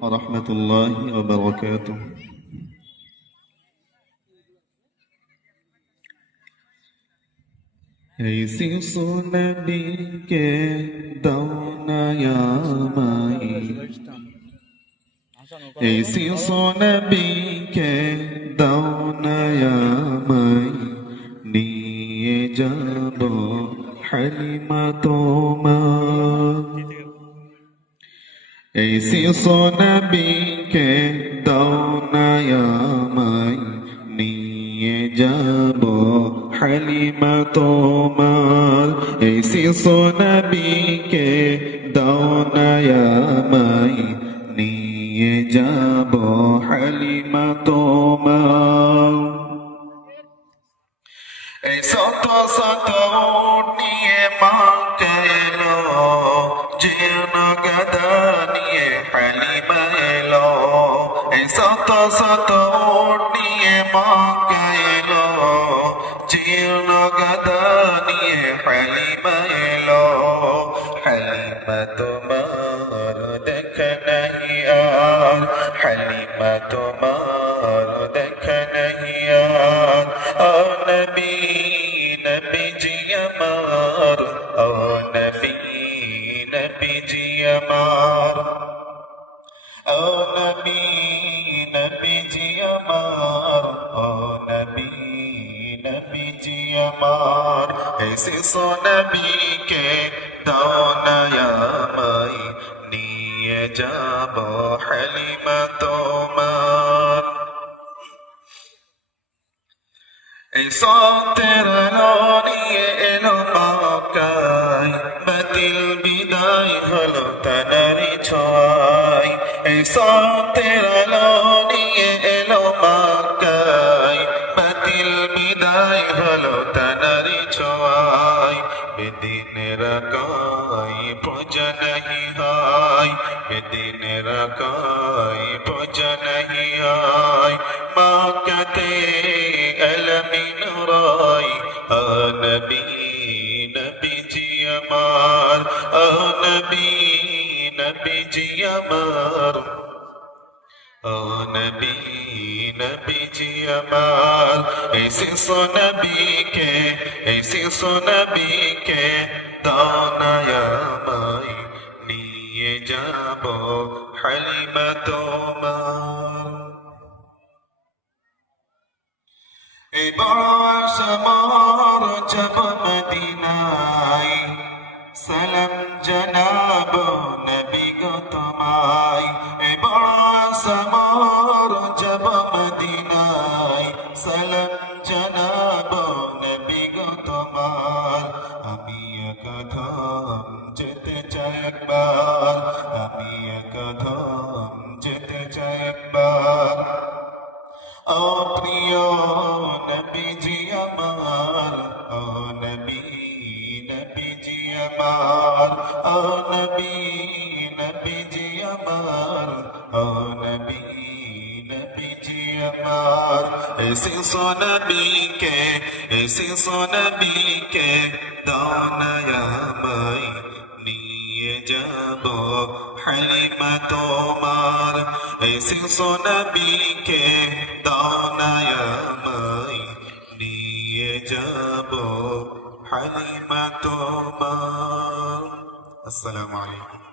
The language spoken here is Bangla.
ورحمة الله وبركاته এই শিশু নবীকে দৌনায়ামাই এই শিশু নবীকে দৌনায়ামাই নিয়ে যাব হালিমা তোমার এই শিশু নবীকে দৌনায়ামাই নিয়ে যাব হালিমা তোমার। এই শিশু নবীকে দৌনায়ামাই নিয়ে যাব হালিমা তোমার। এই শত শত নিয়ে মা জীর্ণ গদা নিয়ে হালিমা এলো এই শত শত উট নিয়ে মা গেল জীর্ণ গদা নিয়ে হালিমা এলো হালিমা তোমার দেখ নাহি আর। তোমার ও নবী নবী জি আমার ও নবী নবী জি আমার এসে সো নবীকে দাও নয়ামাই নিয়ে যাব হালিমা তোমার এই সত্যের আলো নিয়ে এলো সাতের আলো নিয়ে এলো মাকায় বাতিল বিদায় হলো তানারি ছোঁয়ায়। বেদিন রাকায় প্রজা নাহি হয়। বেদিন রাকায় প্রজা আমার ও নবী নবীজি আমার এসে সো নবীকে এসে সো নবীকে দানায়ামাই নিয়ে যাব হালিমা তোমার এই আমি একদম যেতে চাই একবার ও প্রিয় নবীজি আমার ও নবী নবীজি আমার ও নবী নবীজি আমার ও নবী নবীজি আমার এসে সো নবীকে এসে সো নবীকে দানায়ামাই নিয়ে যাব হালিমা তোমার এসে সো নবীকে দানায়ামাই নিয়ে যাব হালিমা তোমার আসসালামু আলাইকুম